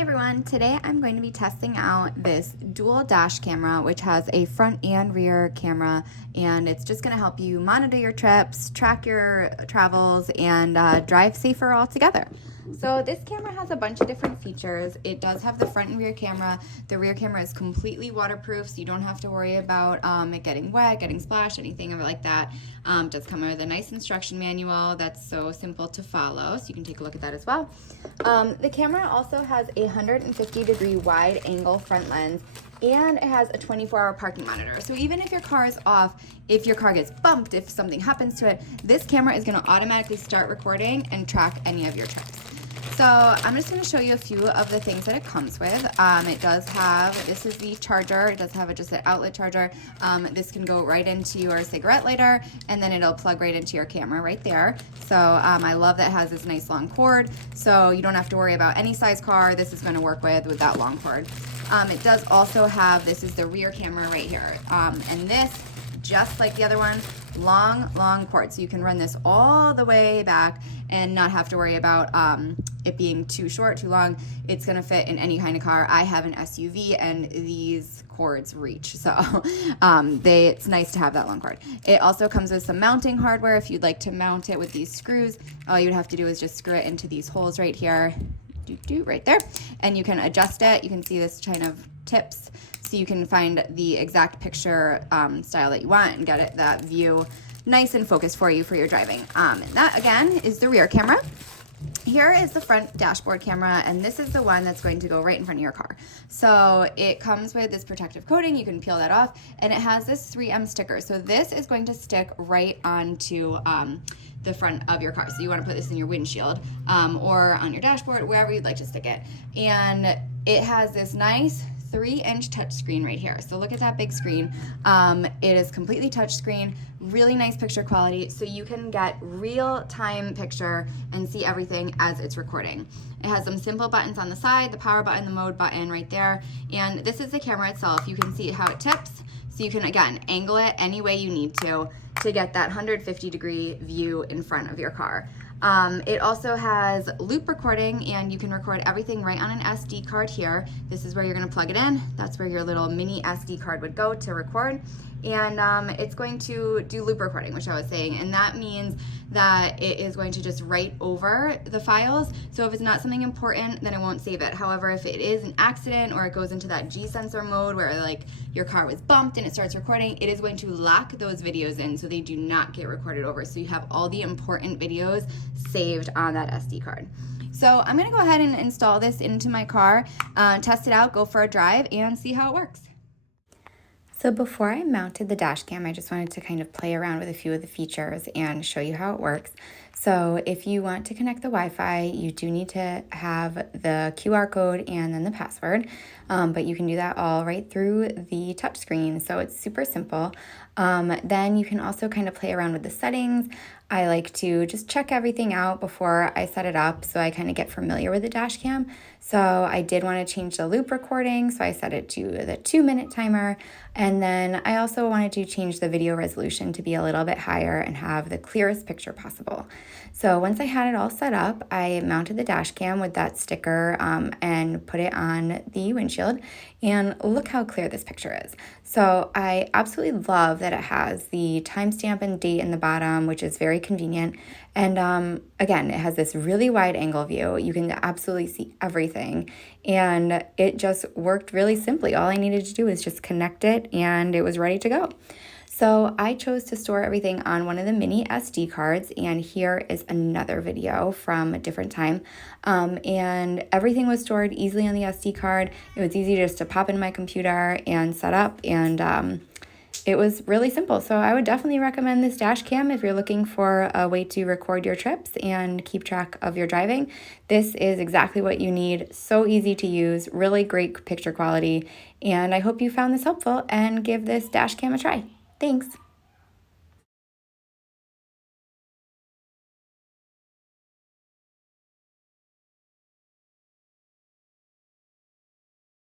Hey everyone, today I'm going to be testing out this dual dash camera which has a front and rear camera, and it's just going to help you monitor your trips, track your travels, and drive safer all together. So this camera has a bunch of different features. It does have the front and rear camera. The rear camera is completely waterproof, so you don't have to worry about it getting wet, getting splashed, anything like that. It does come with a nice instruction manual that's so simple to follow, so you can take a look at that as well. The camera also has a 150-degree wide angle front lens, and it has a 24-hour parking monitor. So even if your car is off, if your car gets bumped, if something happens to it, this camera is going to automatically start recording and track any of your trips. So I'm just going to show you a few of the things that it comes with. It does have, this is the charger. It does have just an outlet charger. This can go right into your cigarette lighter, and then it'll plug right into your camera right there. So I love that it has this nice long cord, so you don't have to worry about any size car. This is going to work with that long cord. It does also have, this is the rear camera right here, and this, just like the other one, long cord, so you can run this all the way back and not have to worry about it being too short, too long. It's gonna fit in any kind of car. I have an SUV and these cords reach, so it's nice to have that long cord. It also comes with some mounting hardware. If you'd like to mount it with these screws, all you'd have to do is just screw it into these holes right here, right there, and you can adjust it. You can see this kind of tips, so you can find the exact picture style that you want and get that view nice and focused for you for your driving. And that again is the rear camera. Here is the front dashboard camera, and this is the one that's going to go right in front of your car. So it comes with this protective coating. You can peel that off, and it has this 3M sticker. So this is going to stick right onto the front of your car. So you want to put this in your windshield or on your dashboard, wherever you'd like to stick it. And it has this nice 3-inch touchscreen right here. So look at that big screen. It is completely touchscreen, really nice picture quality, so you can get real-time picture and see everything as it's recording. It has some simple buttons on the side, the power button, the mode button right there, and this is the camera itself. You can see how it tips, so you can, again, angle it any way you need to get that 150-degree view in front of your car. It also has loop recording, and you can record everything right on an SD card here. This is where you're going to plug it in. That's where your little mini SD card would go to record. And it's going to do loop recording, which I was saying, and that means that it is going to just write over the files. So if it's not something important, then it won't save it. However, if it is an accident or it goes into that G sensor mode where like your car was bumped and it starts recording, it is going to lock those videos in so they do not get recorded over. So you have all the important videos saved on that SD card. So I'm gonna go ahead and install this into my car, test it out, go for a drive, and see how it works. So before I mounted the dash cam, I just wanted to kind of play around with a few of the features and show you how it works. So if you want to connect the Wi-Fi, you do need to have the QR code and then the password, but you can do that all right through the touchscreen, so it's super simple. Then you can also kind of play around with the settings. I like to just check everything out before I set it up, so I kind of get familiar with the dash cam. So I did want to change the loop recording, so I set it to the 2-minute timer. And then I also wanted to change the video resolution to be a little bit higher and have the clearest picture possible. So once I had it all set up, I mounted the dash cam with that sticker and put it on the windshield. And look how clear this picture is. So I absolutely love that it has the timestamp and date in the bottom, which is very convenient. And again, it has this really wide angle view. You can absolutely see everything. And it just worked really simply. All I needed to do was just connect it and it was ready to go. So I chose to store everything on one of the mini SD cards, and here is another video from a different time. And everything was stored easily on the SD card. It was easy just to pop in my computer and set up, and it was really simple. So I would definitely recommend this dash cam if you're looking for a way to record your trips and keep track of your driving. This is exactly what you need. So easy to use, really great picture quality, and I hope you found this helpful and give this dash cam a try. Thanks.